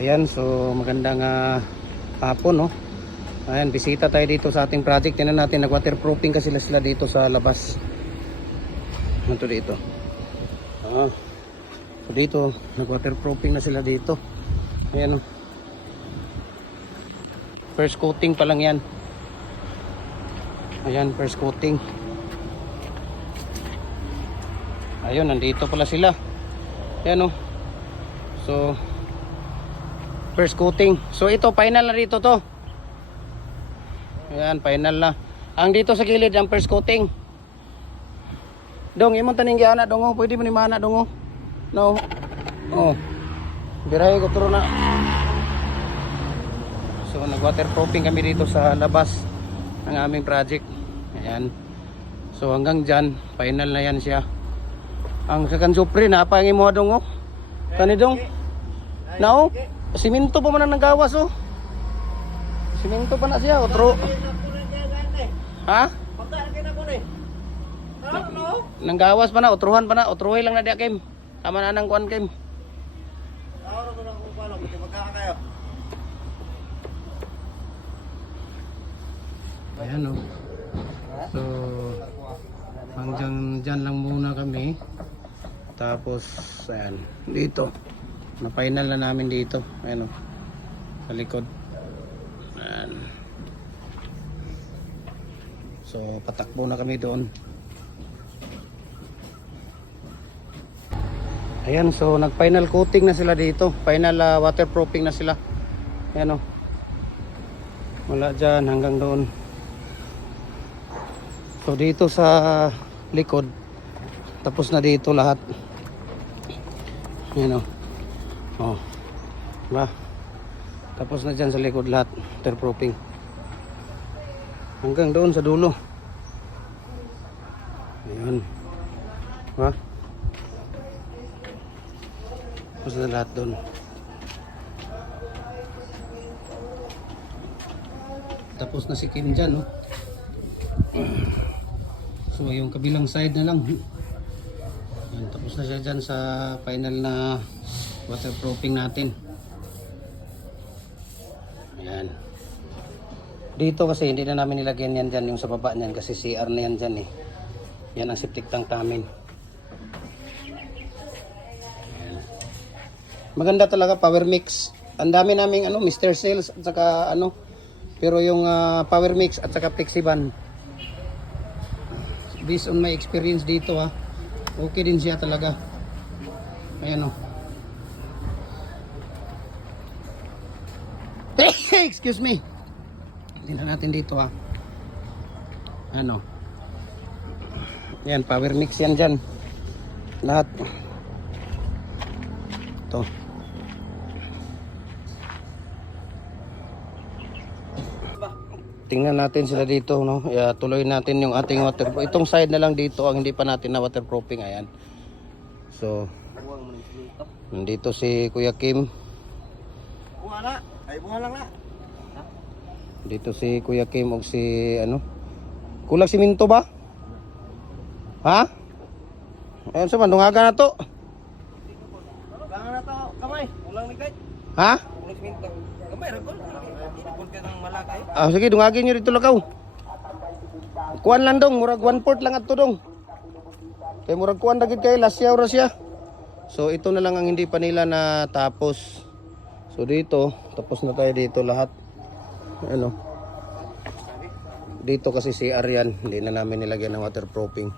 Ayan, so magandang hapon, no? Ayan, bisita tayo dito sa ating project. Tingnan natin, nag-waterproofing kasi sila dito sa labas. Ito dito. So dito, nag-waterproofing na sila dito. Ayan, no? First coating pa lang yan. Ayan, first coating. Ayun, nandito pala sila. Ayan, no? So first coating. So ito final na dito to. Ayan, final na. Ang dito sa gilid ang first coating. Dong, imong taning giana dong, oh. Pwede mo ni mana dong, oh. No. Oh. Biray ko turo na. So nag-waterproofing kami dito sa labas ng aming project. Ayan. So hanggang diyan, final na yan siya. Ang sakan supre na pa ang imo dong, oh. Kani dong. Now, siminto pa man ang nagawas, oh. Siminto pa na siya, otro. Ha? Nanggawas pa na, otruhan pa na, otruhay lang na diya, Kim. Tama na nang kuan, Kim. Ayan, oh. So hanggang dyan lang muna kami. Tapos ayan, dito na final na namin dito. Ayan, oh. Sa likod. Ayan. So patakbo na kami doon. Ayan, so nag final coating na sila dito. Final waterproofing na sila. Ayan, oh. Mula dyan hanggang doon. So dito sa likod, tapos na dito lahat. Ayan, oh. Oh. Diba? Tapos na dyan sa likod lahat, waterproofing. Hanggang doon sa dulo. Ayan. Diba? Tapos na lahat doon. Tapos na si Kim dyan, oh. So yung kabilang side na lang. Ayan, tapos na siya dyan sa final na waterproofing natin. Ayan. Dito kasi hindi na namin nilagyan yan dyan, yung sa baba niyan, kasi CR na yan dyan, eh. Yan ang septic tank namin. Ayan. Maganda talaga, power mix. Ang dami naming Mr. Sales at saka pero yung power mix at saka Flexiban, based on my experience dito, okay din siya talaga. Ayan, oh. Excuse me. Tingnan natin dito, ano. Yan, power mix yan dyan. Lahat. Ito. Tingnan natin sila dito, no? Tuloy natin yung ating waterproofing. Itong side na lang dito ang hindi pa natin na waterproofing. Ayan. So, nandito si Kuya Kim. Dito si Kuya Kim o si kulang siminto ba? Ha? Ayan sa mandungaga na to. Kulang na to, kamay. Kulang ligay. Ha? Kulang siminto. Kamay, ragol. Sige, dungagin nyo dito lakaw. Kuan lang dong, murag 1/4 lang ato dong. Kaya murag kuan dagit kay lasya oras siya. So ito na lang ang hindi pa nila na tapos. So dito, tapos na tayo dito lahat. Ano? Dito kasi CR yan, hindi na namin nilagyan ng waterproofing.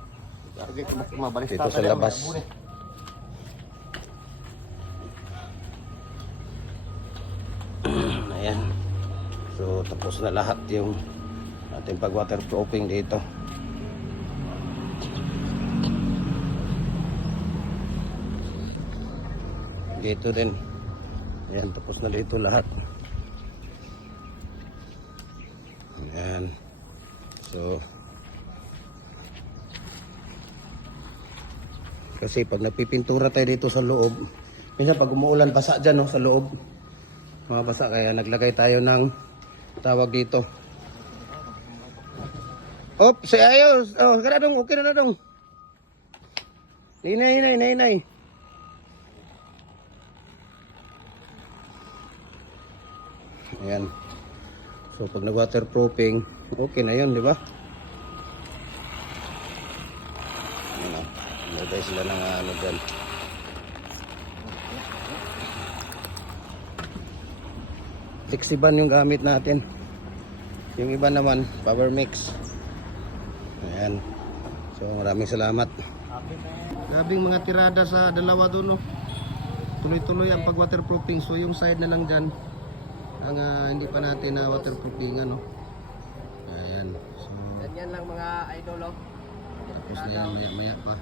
Dito sa labas. Ayan. So tapos na lahat yung ating pag waterproofing dito. Dito din. Ayan, tapos na dito lahat. Ayan. So kasi pag nagpipintura tayo dito sa loob, minsan pag umuulan basa dyan, no, sa loob, mabasa, kaya naglagay tayo ng tawag dito. Op, say ayos. Oh, kada dong, okay na dong. Hinay. Ayan. So pag nag-waterproofing, okay na 'yon, di ba? Ayan o. Lagay sila ng ano dyan. Flexiban yung gamit natin. Yung iba naman, power mix. Ayan. So maraming salamat. Grabing mga tirada sa dalawa doon, no. Tuloy-tuloy ang pag-waterproofing. So yung side na lang dyan ang hindi pa natin na waterproofing, ano. Ayan. So Ganyan lang mga idol, oh. tapos na yan, maya-maya pa.